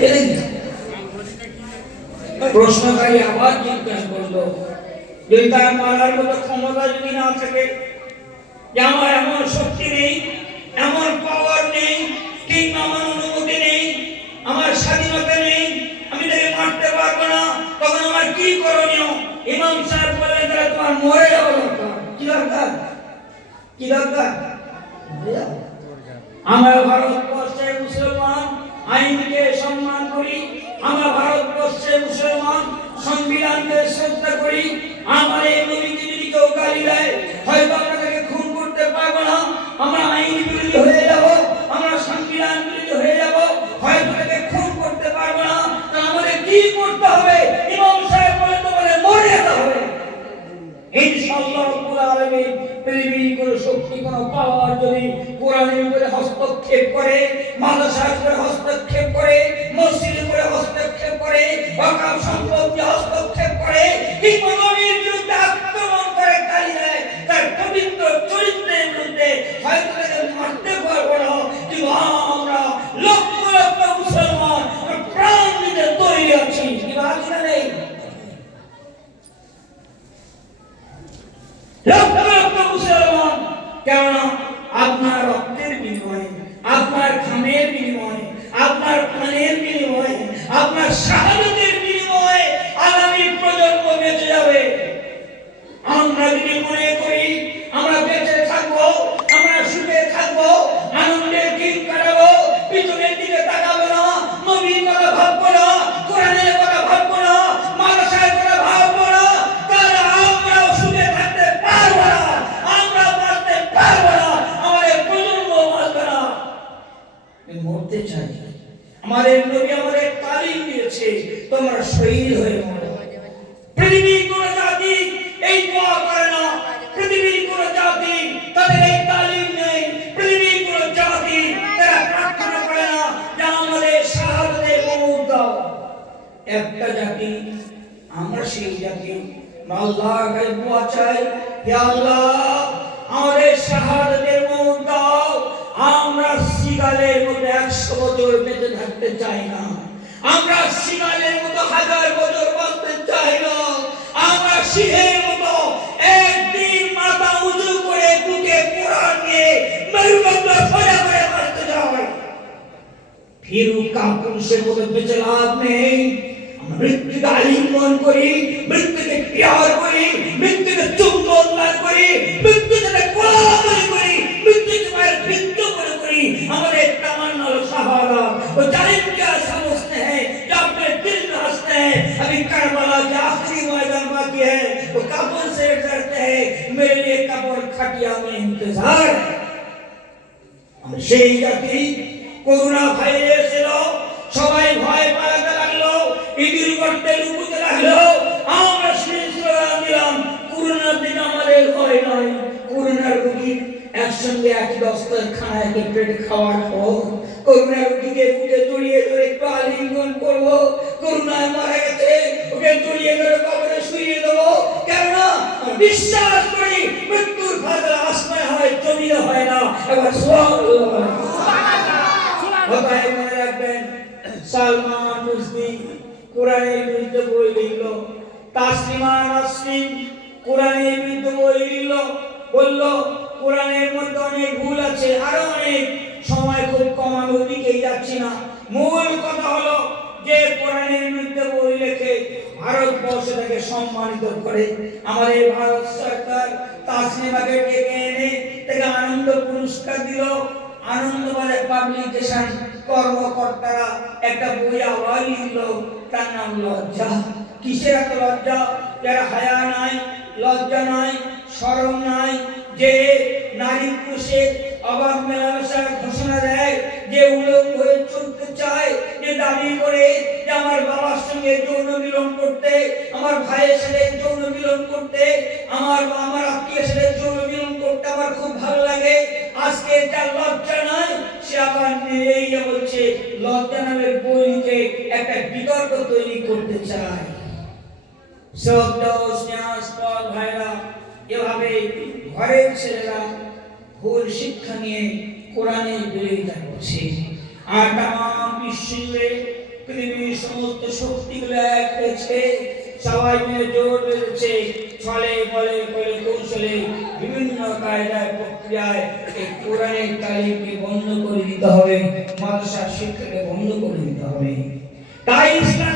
ফেলে দিল। প্রশ্নকারী আবার জিজ্ঞাসা করলো, যদি তার মারার মতো ক্ষমতা যদি না থাকে, যে আমার এমন শক্তি নেই, এমন পাওয়ার নেই, কিংবা আমার অনুমতি নেই, আমার স্বাধীনতা নেই, আমি তাকে মারতে পারবো না, তখন আমার কি করণীয়? ইমাম সাহেব বললেন, তাহলে তোমার মরে যাওয়া দরকার। কি দরকার? কি দরকার? আমরা ভারতবর্ষে মুসলমান আইনকে সম্মান করি, আমরা ভারতবর্ষে মুসলমান সংবিধানকে শ্রদ্ধা করি। আমার এই নবীকে যদি কেউ গালি দেয়, হয়তো আমরা তাকে খুন করতে পারবো না, আমরা আইন বিরোধী হয়ে যাব, আমরা সংবিধান বিরোধী হয়ে যাব, হয়তো তাকে খুন করতে পারবো না। তা আমাদের কি করতে হবে? ইমাম সাহেব বলে, তোমাদের মরে যেতে হবে। ইনশাআল্লাহ রাব্বুল আলামিন পৃথিবীর কোন শক্তি, কোন পাওয়ার যদি কোরআনের উপরে হস্তক্ষেপ করে, মাদ্রাসার উপরে হস্তক্ষেপ করে, মসজিদের উপরে হস্তক্ষেপ করে, ওয়াকফ সম্পত্তি হস্তক্ষেপ করে, কিংবা নবীর বিরুদ্ধে আক্রমণ করে, গালি দেয়, তার পবিত্র চরিত্রের বিরুদ্ধে, হয়তো তাকে মারতে পারবো না, কিন্তু আমরা লক্ষ লক্ষ মুসলমান প্রাণ দিতে তৈরি আছি। কি আছি না নেই? লক্ষ লক্ষ মুসলমান। কেননা আপনার রক্তের বিনিময়ে, আপনার ঘামের বিনিময়ে, আপনার প্রাণের বিনিময়ে, আপনার শাহাদাতের বিনিময়ে আগামী প্রজন্ম বেঁচে যাবে। আমরা যদি মনে করি আমরা বেঁচে থাকবো, আমরা সুখে থাকবো, আনন্দের দিন কাটাবো, পিছনের দিকে তাকাবো না, নবীর কথা ভাববো না, কোরআনের কথা ভাববো না, মাদ্রাসার কথা ভাববো না, তাহলে আমরাও সুখে থাকতে পারবো না, আমরা বাঁচতে পারবো না, আমাদের প্রজন্ম বাঁচবে না। মরতে চাই। আমাদের নবী আমাদের তালিম দিয়েছে, তোমরা শহীদ হয়ে মরো। পৃথিবীর কোন জাতি এই দোয়া করে না, পৃথিবীর কোন জাতি তাদের এই তালিম নেই, পৃথিবীর কোন জাতি তারা প্রার্থনা করে না যে আমাদের শাহাদাতের মওত দাও। একটা জাতি, আমরা সেই জাতি, আল্লাহর কাছে দোয়া চাই, হে আল্লাহ আমাদের শাহাদাতের মওত দাও। আমরা সিগালের মতো 100 বছর বেঁচে থাকতে চাই না, আমরা সিগালের মতো 1000 বছর বাঁচতে চাই না, আমরা সিংহের মতো একদিন মাথা উঁচু করে বুকে কোরআন নিয়ে মেরুদণ্ড সোজা করে বাঁচতে চাই। ফিরু কাপুরুষের মতো বেঁচে লাভ নেই। আমরা মৃত্যুকে আলিঙ্গন করি, মৃত্যুকে প্যার করি, মৃত্যুকে চুম্বন করি, মৃত্যুর সাথে কোলাকুলি করি, মৃত্যুকে পায়ের বৃত্ত করে করি। আমাদের তামান্না হলো শাহাদাত। वो जालिम क्या समझते हैं जो अपने दिल में हंसते हैं, अभी करबला के आखिरी मैदान बाकी है, वो कब्र से डरते हैं, मेरे लिए कब्र खटिया में इंतजार है। আমরা সেই জাতি। করোনা ভাইরাস ছিল, সবাই ভয় পালাতে লাগলো, ইঁদুর গর্তে লুকুতে লাগলো, আমরা স্লোগান দিলাম করোনার দিন আমাদের ভয় নয়। করোনার রোগী একসঙ্গে একই দস্তরখানা একই প্লেটে খাওয়ার হোক, করোনা রোগীকে বুকে জড়িয়ে ধরে একটু আলিঙ্গন করবো, করোনায় মারা গেছে ওকে জড়িয়ে ধরে কবরে শুইয়ে দেবো। কেননা বিশ্বাস করি মৃত্যুর ফায়দা আসমানে হয়, জমিনে হয় না। এবার কথায় মনে রাখবেন, সালমান রুশদি কোরআনের বিরুদ্ধে বই লিখলো, তাসলিমা নাসরিন কোরআনের বিরুদ্ধে বই লিখলো, বললো কোরআনের মধ্যে অনেক ভুল আছে, আরো অনেক। সময় খুব কম, আমি ওদিকেই যাচ্ছি না। মূল কথা হলো যে কোরআনের বিরুদ্ধে বই লেখে ভারতবর্ষ তাকে সম্মানিত করে। আমাদের ভারত সরকার তাসলিমাকে ডেকে এনে তাকে আনন্দ পুরস্কার দিল। আনন্দবাজার পাবলিকেশন কর্মকর্তারা একটা বই আবার লিখলো, তার নাম লজ্জা। কিসের এত লজ্জা? যারা হায়া নাই, লজ্জা নাই, শরম নাই, যে নারী পুরুষের অবাধ মেলামেশার ঘোষণা দেয়, যে উলঙ্গ হয়ে চলতে চায়, যে দাবি করে যে আমার বাবার সঙ্গে যৌন মিলন করতে, আমার ভাইয়ের সাথে যৌন মিলন করতে, আমার আত্মীয়ের সাথে যৌন মিলন করতে আমার খুব ভালো লাগে। আজকে যার লজ্জা নাই সে আবার এই বলছে লজ্জা নামের বইকে একটা বিতর্ক তৈরি করতে চায়। ভাইরা, এভাবে ঘরের ছেলেরা ভুল শিক্ষা নিয়ে কোরআনের বিরোধিতা করছে। আর তাম বিশ্বে পৃথিবীর সমস্ত শক্তিগুলো এক হয়েছে, সবাই মিলে জোর বেঁধেছে, ছলে বলে করে কৌশলে বিভিন্ন কায়দায় প্রক্রিয়ায় এই কোরআনের তালিমকে বন্ধ করে দিতে হবে, মাদ্রাসার শিক্ষাকে বন্ধ করে দিতে হবে। তাই ইসলাম